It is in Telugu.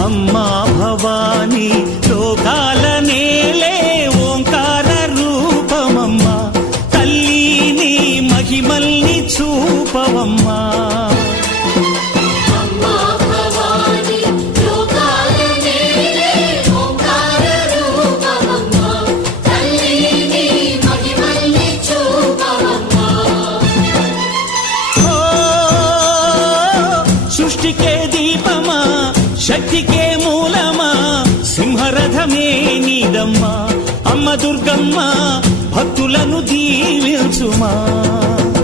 అమ్మా భవానీ లోకాల నేలే ఓంకార రూపమమ్మా తల్లి నీ మహిమల్ని చూపవమ్మా సృష్టికే దీపమా శక్తికే మూలమా సింహరథమే నీదమ్మా అమ్మ దుర్గమ్మ భక్తులను దీవించుమా